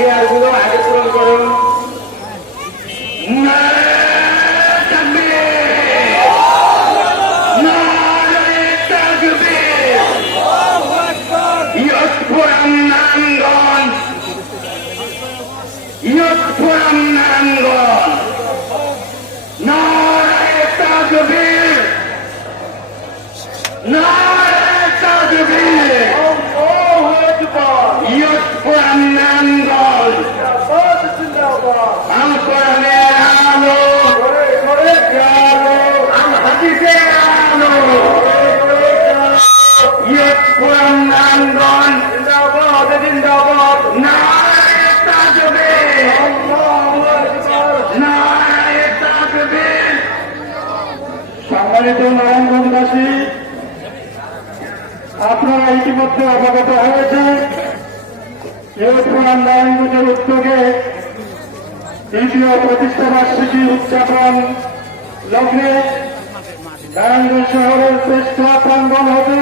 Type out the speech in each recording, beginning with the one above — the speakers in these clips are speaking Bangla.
সামনের চেয়ার আপনারা ইতিমধ্যে অবগত হয়েছে এই পুরান নারায়ণগঞ্জের উদ্যোগে দ্বিতীয় প্রতিষ্ঠা বার্ষিকী উদযাপন লগ্নে নারায়ণগঞ্জ শহরের শ্রেষ্ঠ প্রাঙ্গন হতে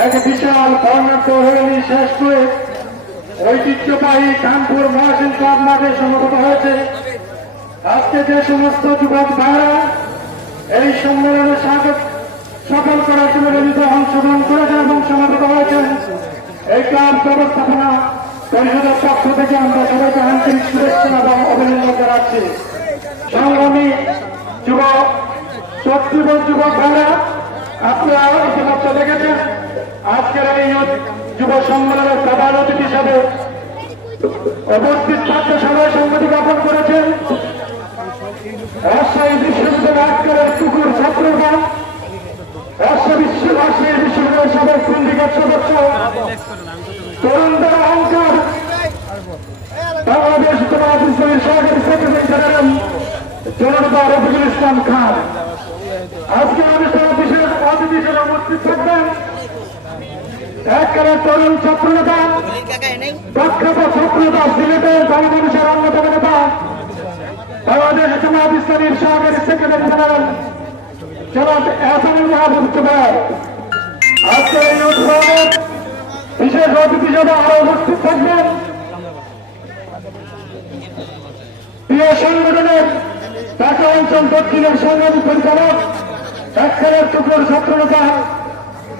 এক বিশাল বর্ণাঢ্য হয়নি শেষ করে ঐতিহ্যবাহী কানপুর ক্লাব মাঠে সমবেত হয়েছে। আজকে যে সমস্ত যুবক ভাইরা এই সম্মেলনে স্বাগত সফল করার জন্য নিয়মিত অংশগ্রহণ করেছেন এবং সমাবেত হয়েছেন। এই ক্লাব ব্যবস্থাপনা পরিষদের পক্ষ থেকে আমরা সবাইকে আন্তরিক শুভেচ্ছা এবং অভিনন্দন জানাচ্ছি। সংগ্রামী যুবক সত্যিব যুবক ভাইরা আপনারা ইতিমধ্যে দেখেছেন সম্মেলনের প্রধান অতিথি হিসাবে উপস্থিত ছাত্র সভায় সংগতি জ্ঞাপন করেছেন রাজশাহী বিশ্ববিদ্যালয় আজকের টুকুর ছাত্রগণ রাজশাহী বিশ্ব রাজশাহী বিশ্ববিদ্যালয়ের সাবেক সিন্ডিকেট সদস্য তরুণদের অহংকার, বাংলাদেশ তোমার ইসলামের সহকারী সেক্রেটারি জেনারেল জনতা রফিকুল ইসলাম খান। আজকে অনুষ্ঠানে বিশেষ অতিথি হিসেবে উপস্থিত থাকবেন একেবারে তরুণ প্রখ্যাত ছাত্র নেতা সিলেটের বাংলাদেশের অন্যতম নেতা, বাংলাদেশ বিশেষ অতিথি আরও উপস্থিত থাকবেন। প্রিয় সংগঠনের ঢাকা অঞ্চল দক্ষিণের সংগ্রামী পরিচালক ডাক্তারের ছাত্রনেতা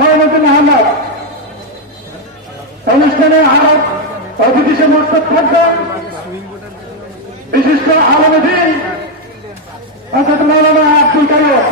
মহমুদ্দিন আহমদ অনুষ্ঠানে আলাপ অতিথি উপস্থিত থাকবেন বিশিষ্ট আলমদিন অর্থাৎ মৌলানা আব্দুল কারিম